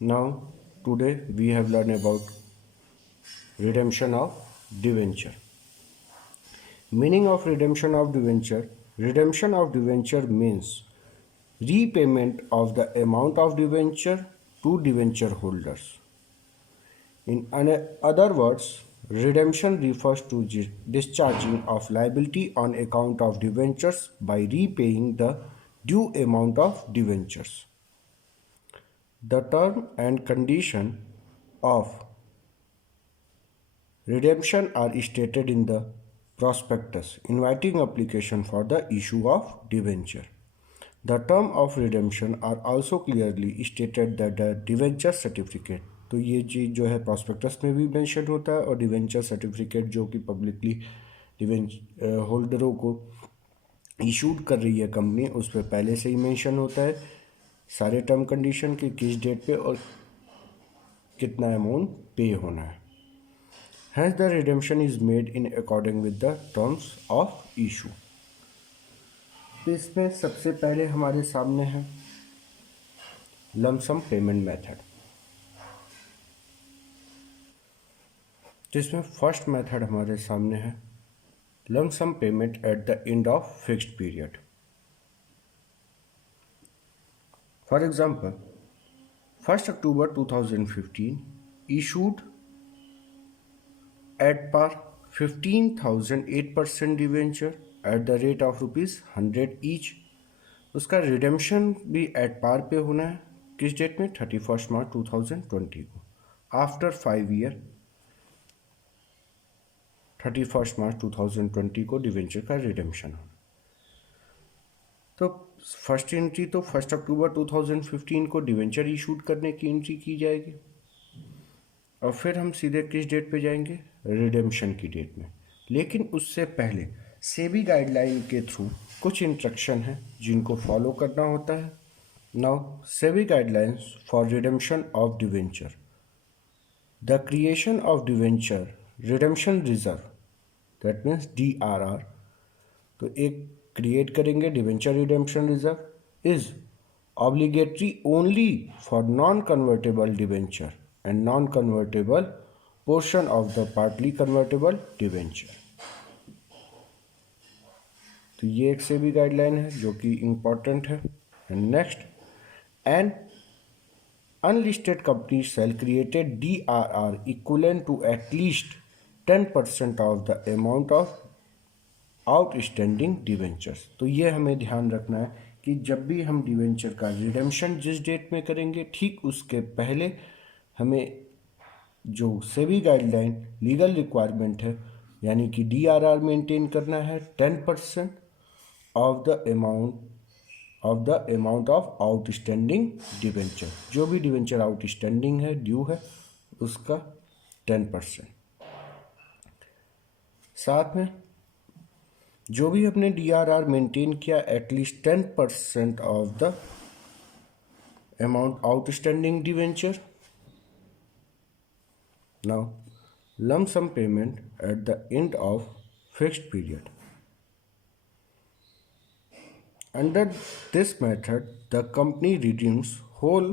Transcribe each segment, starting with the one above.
Now, today we have learned about redemption of debenture. Meaning of redemption of debenture. Redemption of debenture means repayment of the amount of debenture to debenture holders. In other words, redemption refers to discharging of liability on account of debentures by repaying the due amount of debentures. The term and condition of redemption are stated in the prospectus inviting application for the issue of debenture. The term of redemption are also clearly stated that the debenture certificate, तो ये चीज़ जो है prospectus में भी mention होता है और debenture certificate जो कि पब्लिकली डिवेंचर होल्डरों को इशूड कर रही है कंपनी उस पर पहले से ही मेंशन होता है सारे टर्म कंडीशन के किस डेट पे और कितना अमाउंट पे होना है. Hence the redemption is made in according with the terms of issue. तो इसमें सबसे पहले हमारे सामने है लमसम पेमेंट मेथड. जिसमें फर्स्ट मेथड हमारे सामने है lump sum payment at the end of fixed period. For example 1 October 2015 issued at par 15,000 8% debenture at the rate of ₹100 each. उसका रिडेम्पशन भी एट पार पे होना है किस डेट में 31 मार्च 2020 को. आफ्टर 5 ईयर 31 मार्च 2020 को डिवेंचर का रिडेम्पशन होना. तो फर्स्ट एंट्री तो 1 अक्टूबर 2015 को डिवेंचर इशूड करने की एंट्री की जाएगी और फिर हम सीधे किस डेट पे जाएंगे रिडेम्पशन की डेट में. लेकिन उससे पहले सेबी गाइडलाइन के थ्रू कुछ इंस्ट्रक्शन है जिनको फॉलो करना होता है. Now SEBI guidelines for redemption of debenture. The creation of debenture redemption reserve that means DRR. तो एक क्रिएट करेंगे debenture redemption reserve is obligatory only for non convertible debenture and non-convertible portion of the partly convertible debenture. तो ये एक SEBI guideline है जो कि important है. And next an unlisted company shall created DRR equivalent to at least 10% of the amount of outstanding debentures. तो ये हमें ध्यान रखना है कि जब भी हम डिवेंचर का रिडेम्पशन जिस डेट में करेंगे ठीक उसके पहले हमें जो सेबी गाइडलाइन लीगल रिक्वायरमेंट है यानी कि DRR मेंटेन करना है 10% of the amount of outstanding debenture. जो भी डिवेंचर आउटस्टैंडिंग है ड्यू है उसका 10%. साथ में जो भी अपने DRR मेंटेन किया at least 10% of the amount outstanding debenture. Now, lump sum payment at the end of fixed period. Under this method, the company redeems whole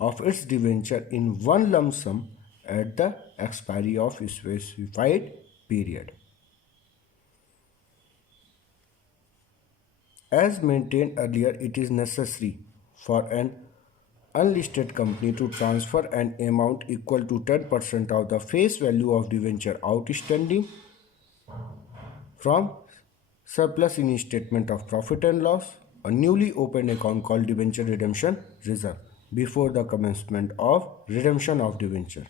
of its debenture in one lump sum at the expiry of specified period. As maintained earlier, it is necessary for an unlisted company to transfer an amount equal to 10% of the face value of debenture outstanding from surplus in statement of profit and loss, a newly opened account called debenture redemption reserve, before the commencement of redemption of debenture.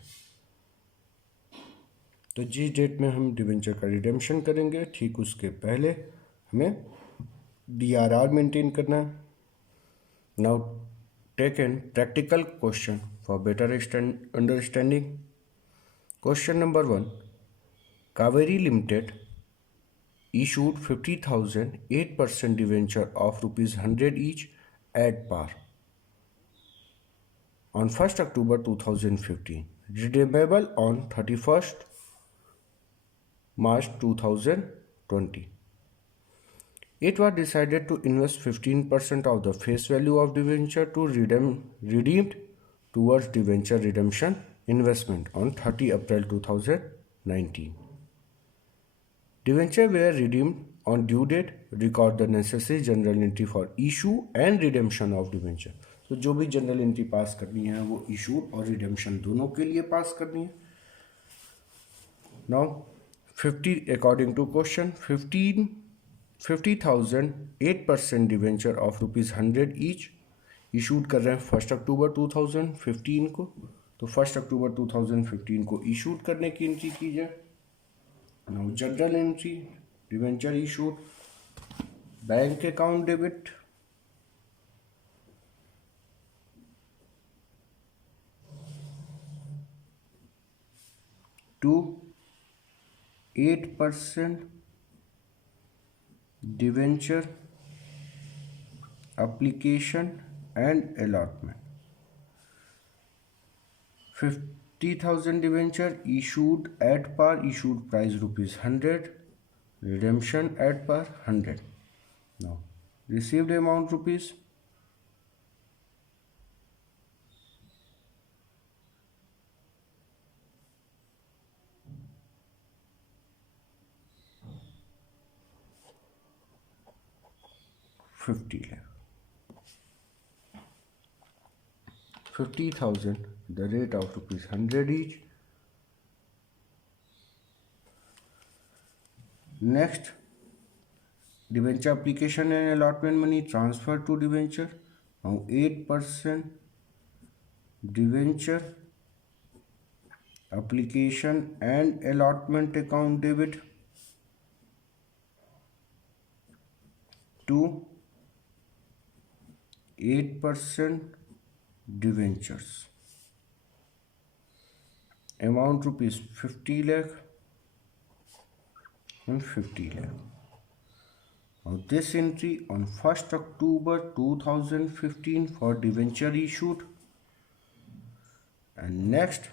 तो जिस date में हम debenture का redemption करेंगे ठीक उसके पहले हमें DRR मेंटेन करना है. Now taken practical question for better understanding. Question number 1. Kaveri Limited issued 50,000 8% debenture of ₹100 each at par on 1st October 2015, redeemable on 31st March 2020. It was decided to invest 15% of the face value of debenture to redeemed towards debenture redemption investment on 30 April 2019. Debenture were redeemed on due date. Record the necessary general entry for issue and redemption of debenture. तो जो भी general entry पास करनी है वो issue और redemption दोनों के लिए पास करनी है. Now 50 according to question 50,000 8% debenture of ₹100 each issued कर रहे हैं 1 अक्टूबर 2015 को. तो 1 अक्टूबर 2015 को इशूड करने की एंट्री की जाए. Now journal entry debenture issued bank account debit to 8% debenture application and allotment. 50,000 debenture issued at par, issued price ₹100, redemption at par 100. Now received amount rupees ₹50 lakh. 50,000 the rate of ₹100 each. Next, debenture application and allotment money transfer to debenture. Now 8% debenture application and allotment account debit to 8% debentures. Amount ₹50 lakh and 50 lakh. Now this entry on 1st October 2015 for debenture issued, and next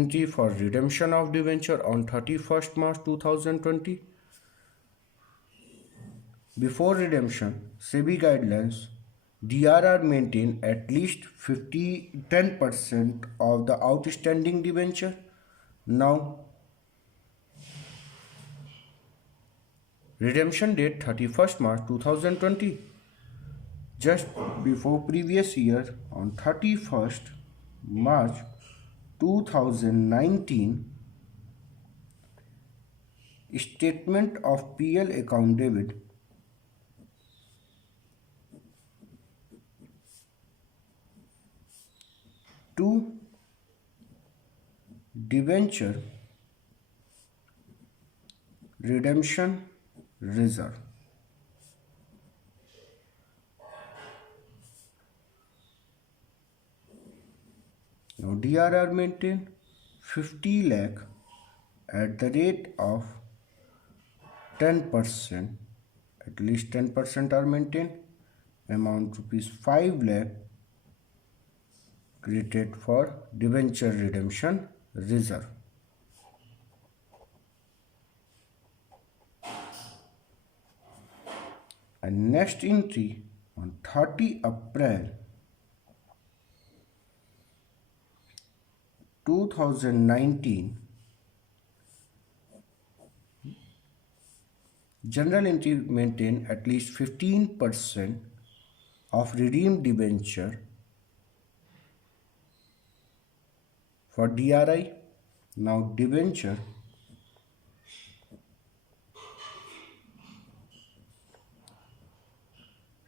entry for redemption of debenture on 31st March 2020. Before redemption, SEBI guidelines, DRR maintain at least 10% of the outstanding debenture. Now, redemption date 31st March 2020. Just before previous year on 31st March 2019, statement of PL account debit to debenture redemption reserve. Now DRR maintain 50 lakh at the rate of 10%, at least 10% are maintained. Amount ₹5 lakh created for debenture redemption reserve. And next entry on 30 April 2019, general entry maintain at least 15% of redeemed debenture for DRI. Now debenture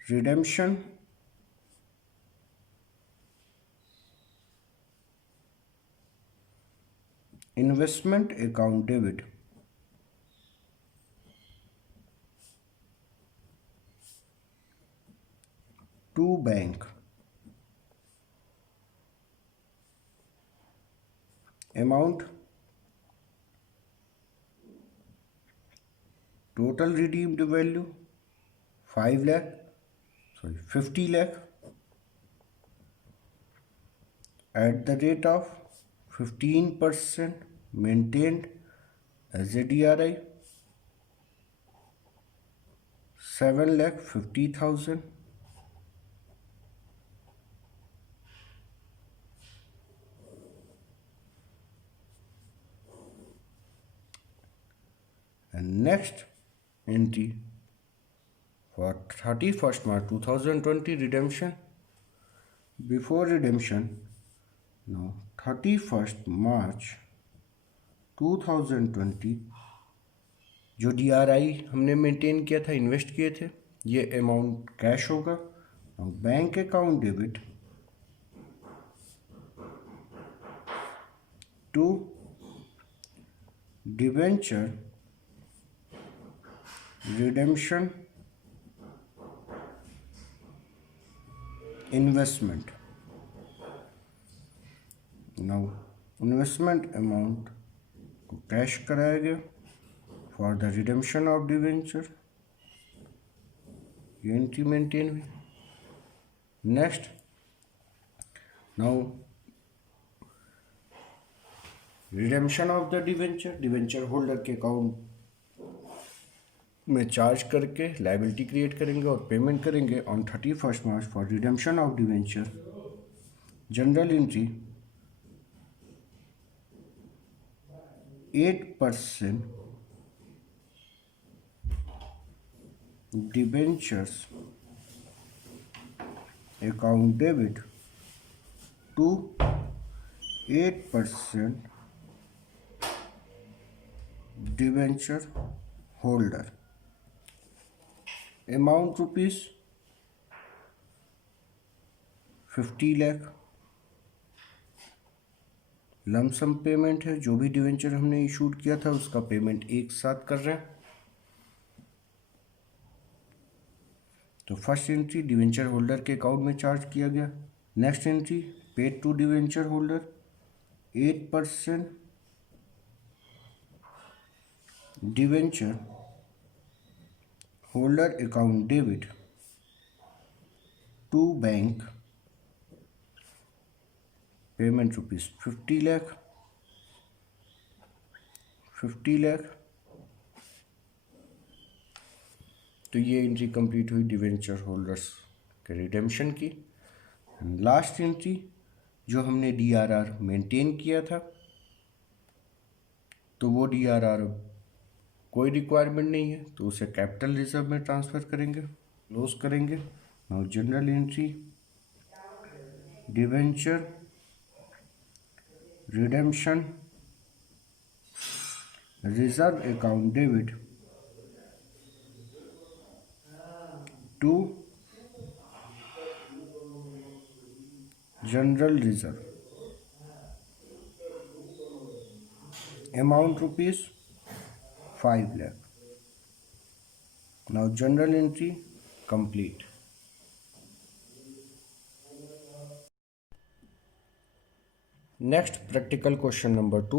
redemption investment account debit to bank. Amount total redeemed value 50 lakh at the rate of 15% maintained as a DRI 7,50,000. Next entry for 31st March 2020 redemption. Before redemption, now 31st March 2020 जो DRI हमने maintain किया था, invest किए थे, ये amount cash होगा। Bank account debit to debenture redemption investment. Now investment amount को cash कराया गया for the redemption of debenture, ये एंट्री मेंटेन हुई। Next, now redemption of the debenture, debenture holder के अकाउंट में चार्ज करके लायबिलिटी क्रिएट करेंगे और पेमेंट करेंगे on 31st March for redemption of debenture. Journal entry 8% debentures account debit to 8% debenture holder, amount rupees 50 lakh। Lump sum payment है, जो भी debenture हमने इशूड किया था उसका पेमेंट एक साथ कर रहे हैं। तो फर्स्ट एंट्री डिवेंचर होल्डर के अकाउंट में चार्ज किया गया। Next entry paid to debenture holder 8% debenture holder account debit to bank, payment rupees 50 lakh. तो ये एंट्री कंप्लीट हुई डिवेंचर होल्डर्स के रिडेम्पशन की। लास्ट एंट्री जो हमने DRR मेंटेन किया था, तो वो DRR कोई रिक्वायरमेंट नहीं है, तो उसे कैपिटल रिजर्व में ट्रांसफ़र करेंगे, क्लोज करेंगे। Now journal entry debenture redemption reserve account debit to general reserve, amount rupees 5 lakh। now general entry complete। Next practical question number 2.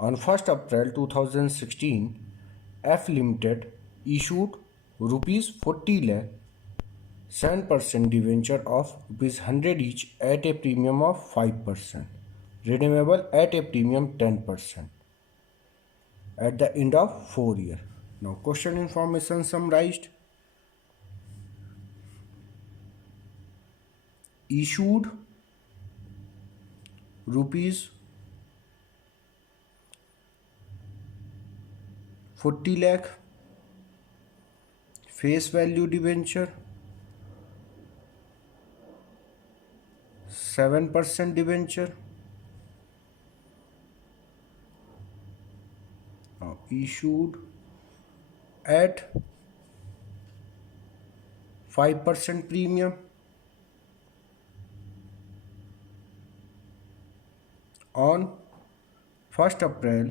On 1st April 2016, F Limited issued rupees 40 lakh 7% debenture of rupees 100 each at a premium of 5%, redeemable at a premium 10% at the end of 4 years. Now question information summarized. Issued rupees 40 lakh face value debenture, 7% debenture, issued at 5% premium on 1st April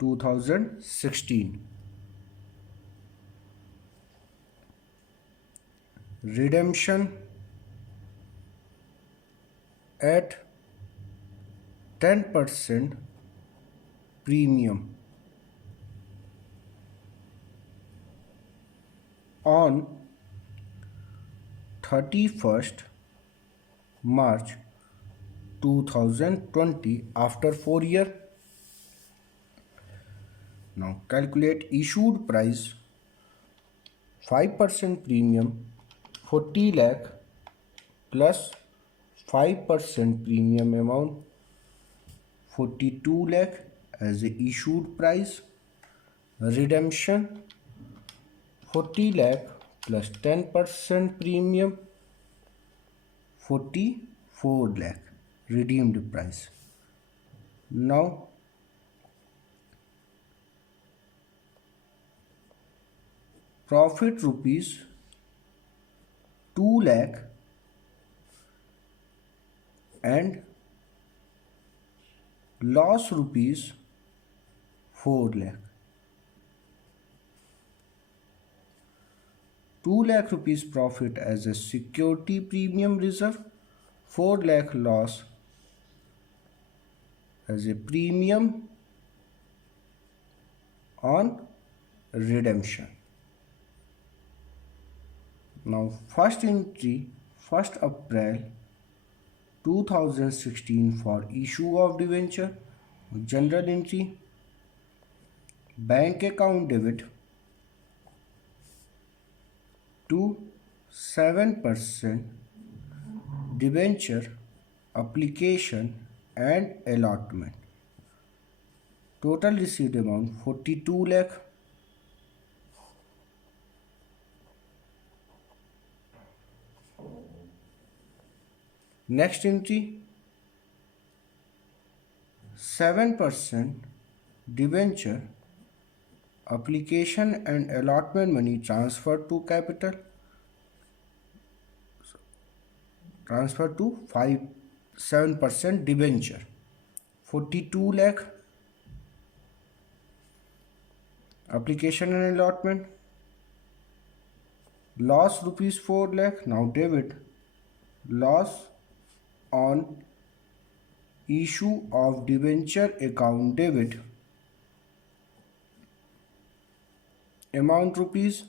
2016. Redemption at 10% premium on 31st March 2020 after 4 years. Now calculate issued price 5% premium 40 lakh plus 5% premium amount 42 lakh as a issued price. Redemption 40 lakh plus 10% premium, 44 lakh redeemed price. Now profit rupees 2 lakh and loss rupees 4 lakh. 2 lakh rupees profit as a security premium reserve, 4 lakh loss as a premium on redemption. Now first entry 1st April 2016 for issue of debenture. General entry, bank account debit to 7% debenture application and allotment. Total received amount 42 lakh. Next entry 7% debenture application and allotment money transferred to capital, transfer to 7% debenture 42 lakh. Application and allotment loss rupees 4 lakh. Now debit loss on issue of debenture account debit amount rupees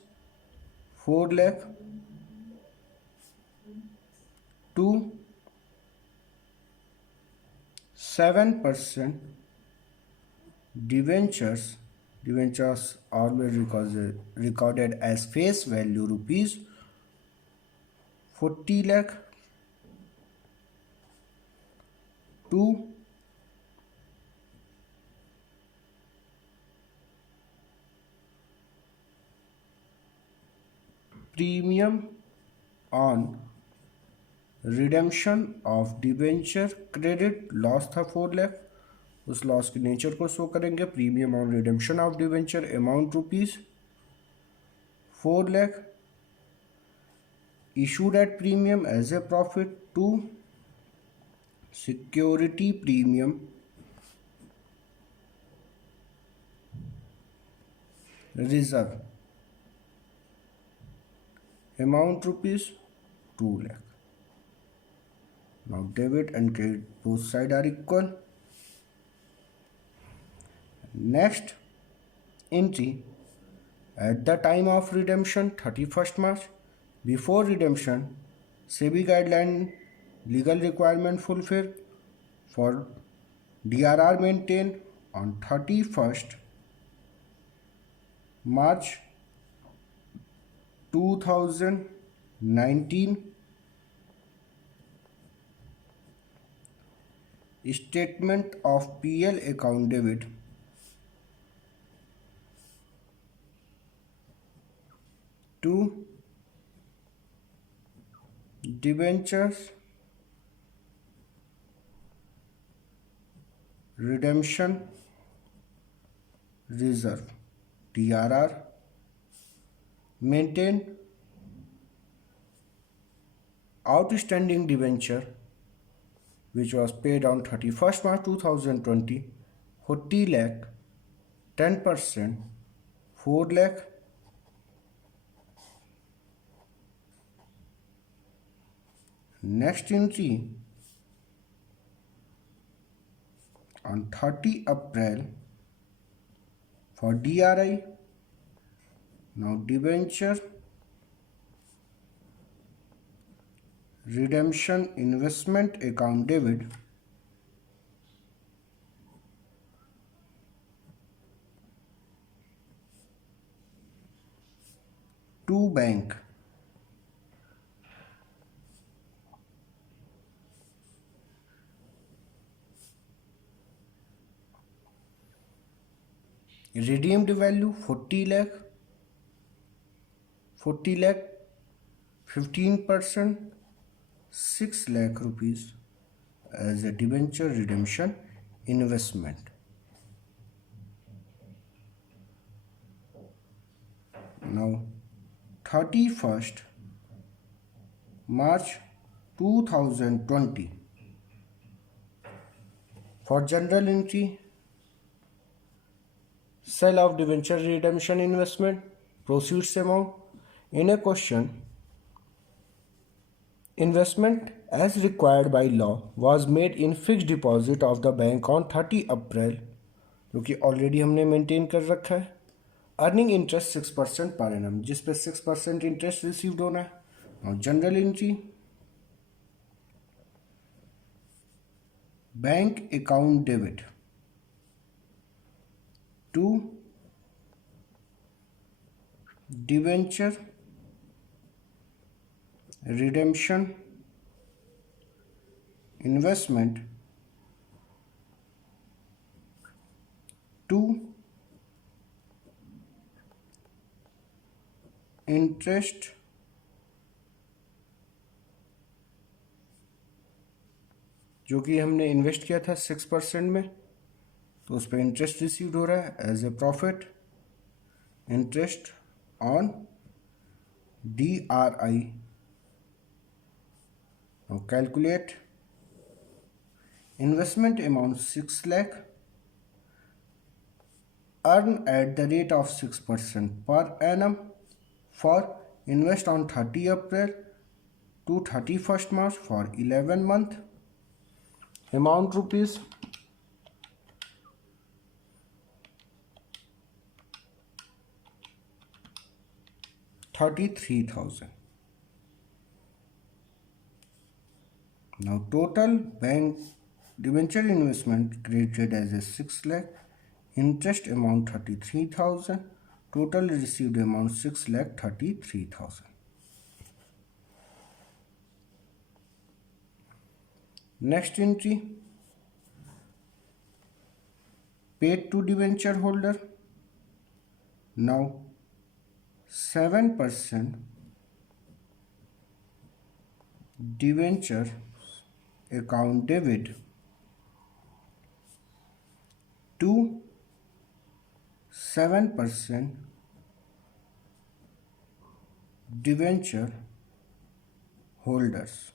4 lakh to 7% debentures always recorded as face value rupees 40 lakh to premium on redemption of debenture credit loss था 4 लाख. उस loss के nature को show करेंगे. Premium on redemption of debenture amount rupees 4 lakh issued at premium as a profit to security premium reserve amount rupees 2 lakh. Now debit and credit both sides are equal. Next entry at the time of redemption 31st March. Before redemption, SEBI guideline legal requirement fulfilled for DRR maintained on 31st March 2019. Statement of PL account debit to debentures redemption reserve DRR maintained outstanding debenture which was paid on 31st March 2020 40 lakh 10% 4 lakh. Next entry on 30 April for DRI. Now debenture redemption investment account debit to bank redeemed value 40 lakh, 40 lakh, 15%, 6 lakh rupees as a debenture redemption investment. Now 31st March 2020 for general entry, sale of debenture redemption investment, proceeds amount. In a question, investment as required by law was made in fixed deposit of the bank on 30 अप्रैल, जो कि already हमने maintain कर रखा है, earning interest 6% per annum, जिस पे 6% interest received होना है. और journal entry, bank account debit to debenture redemption investment to interest जो कि हमने इन्वेस्ट किया था 6% में, तो उस पर इंटरेस्ट रिसीव्ड हो रहा है as a profit, interest on DRI. Now calculate investment amount 6 lakh, earn at the rate of 6% per annum for invest on 30 April to 31st March for 11 month. Amount rupees 33,000. Now total bank debenture investment credited as a 6 lakh, interest amount 33,000, total received amount 6 lakh 33,000. Next entry, paid to debenture holder. Now 7% debenture account debit to 7% debenture holders.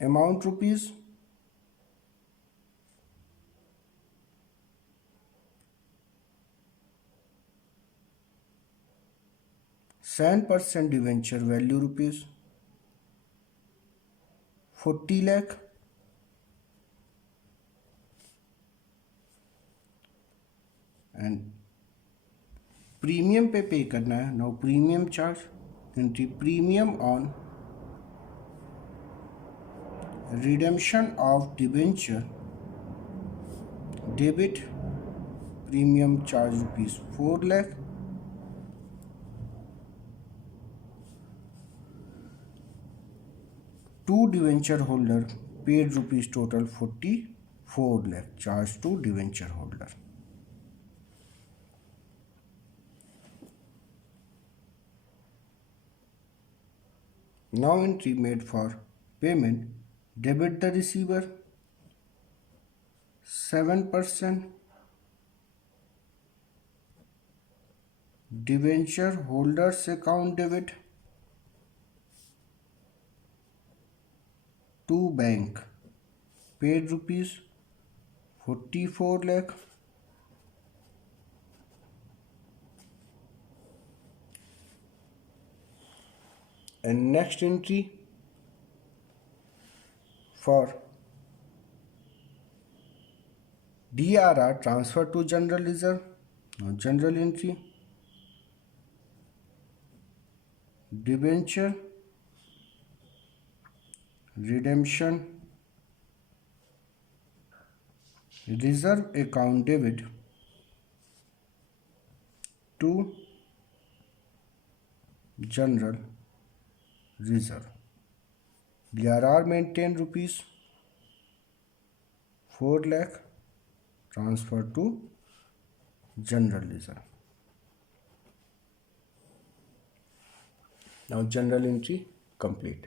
Amount rupees 7% debenture value rupees 40 lakh, and premium पे पे करना है. Now premium charge, entry premium on redemption of debenture debit, premium charge rupees 4 lakh, to debenture holder paid rupees total 44 lakh charge to debenture holder. Now entry made for payment, debit the receiver 7% debenture holders account debit to bank, paid rupees 44 lakh, and next entry for DRR transfer to general reserve. Now general entry, debenture redemption reserve account debit to general reserve. DRR maintained rupees 4 lakh transfer to general reserve. Now general entry complete.